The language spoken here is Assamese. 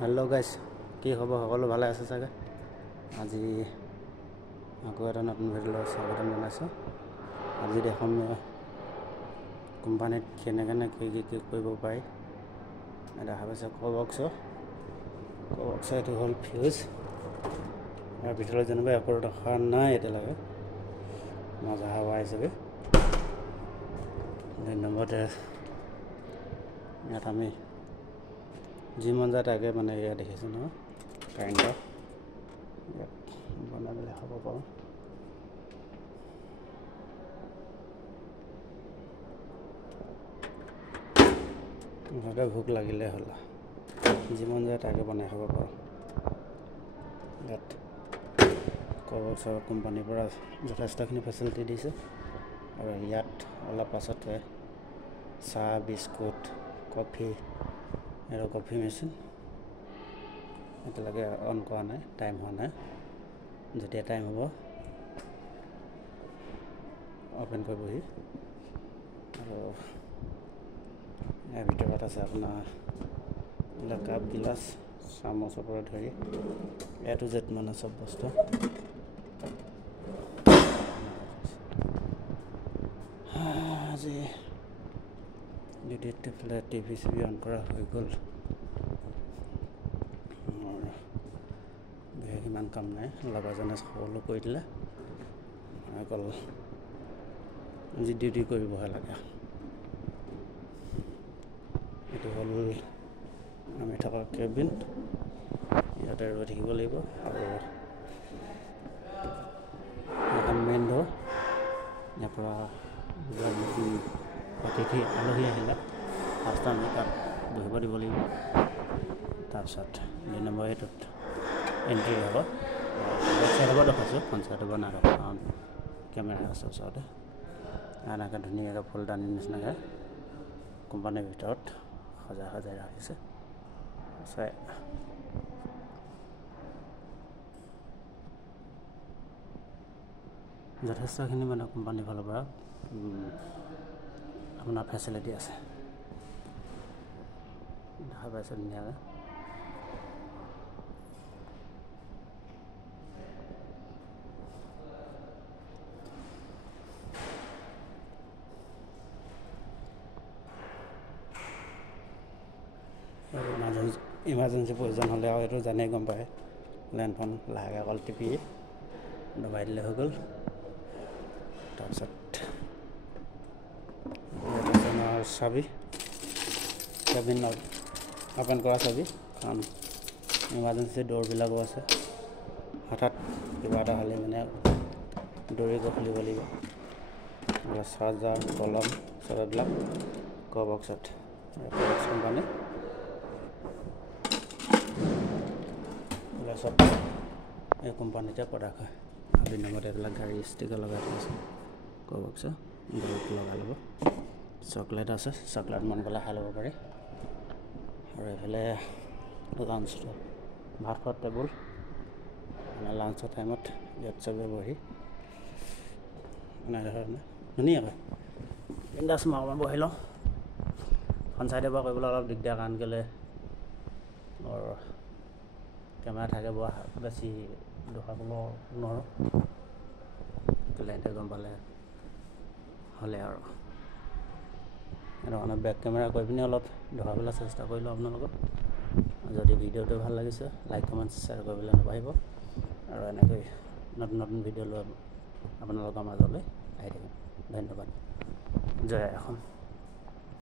हेलो गाइस কি খবৰ সকলো ভালে আছে চাগে আজি আকৌ এটা নতুন ভিডিঅ' স্বাগতম জনাইছোঁ আজি দেখোন কোম্পানীত কেনে কি কৰিব পাৰি দেখা পাইছে কবক্স এইটো হ'ল ফিউজ ইয়াৰ ভিতৰত যেনিবা একো দেখা নাই এতিয়ালৈকে মজা হাৱা হিচাপে 2 নম্বৰতে ইয়াত আমি जीवन जाता है मैंने ये देखे ना काइंड ऑफ बना ले खाब पाऊँ घरे भूक लगिले हला जीवन जाता है बना खाब पाऊँ कबक्स कोम्पानी पर যথেষ্টখিনি ফেसिलिटी दिसे और ইয়াত অলপ পাছতে চাহ biscuit coffee arrow coffee machine लगे ऑन करा ना टाइम होना जैसे टाइम हम ओपन कर बही और भर अपना कप गिलास चामचर पर धरी ए टू जेड माने सब बस्तु आज डिटेक्टिव टीवी सीवी ऑन करा हो गल और इमान काम ना लगाजने सकलो कर दिले अकल जी डिউটি करबहे लगे ये हल आम थका केबिन इते रही থাকিব লাগিব और मेन डोर यहाँ अतिथि आलही आहिला फार्स्ट टाइम तक बहिब दी लगे तरपत 2 नम्बर ये एंट्री हम वेबसाइट देखा पंचायत बना रखा कारण केमेरा ओसरते एने धुनिया फुलदानी निचिना कोम्पानीर भर सजाई सजाई रखिसे যথেষ্টখিনি মানে কোম্পানীৰ ফালৰ পৰা अपना फैसिलिटी আছে দেখা পাইছে ধুনীয়াকৈ इमार्जेंसी प्रयोजन हले और जाने गम पाए लैंडफोन लागे अकल टिपी दबाई दिले हो गल तरपत चाबी केबिन ओपन करा चाबी कारण इमार्जेंसी डोरबिलाको आछे हठात किबा एटा हले माने डोरे खुलिब লাগিব चार्जार कलम सबবিলাক कबक्सत कबक्स कोम्पानी सब ये कोम्पानीते प्रडक्ट है 2 नम्बर एबिलाक गाड़ी स्टिकर लगा थैसे कबक्स ग्रुप लगा लब चॉकलेट আছে चॉकलेट मन गला खाই ল'ব পাৰি আৰু এফালে লাঞ্চ ভাত খোৱা টেবুল মানে লাঞ্চৰ টাইমত ইয়াত চবে বহি এনেধৰণে ধুনীয়াকৈ বিন্দাছ মই বহি লওঁ পঞ্চায়তৰ পৰা কৰিবলৈ অলপ দিগদাৰ কাৰণ কেলে আৰু কেমেৰা থাকে বেছি দেখাবলৈ নোৱাৰোঁ ক্লাইণ্টে গম পালে হ'লে আৰু এনে बैक कैमेरा कर पिने अलग ढकाबले चेष्टा करिलो आपनालोक जदि भिडिओটো ভাল লাগিছে लाइक कमेंट शेयर কৰিবলৈ নাপাহৰিব আৰু এনেকৈ নতুন নতুন ভিডিও লৈ আপোনালোকৰ মাজলৈ আহি থাকিম ধন্যবাদ জয় এখন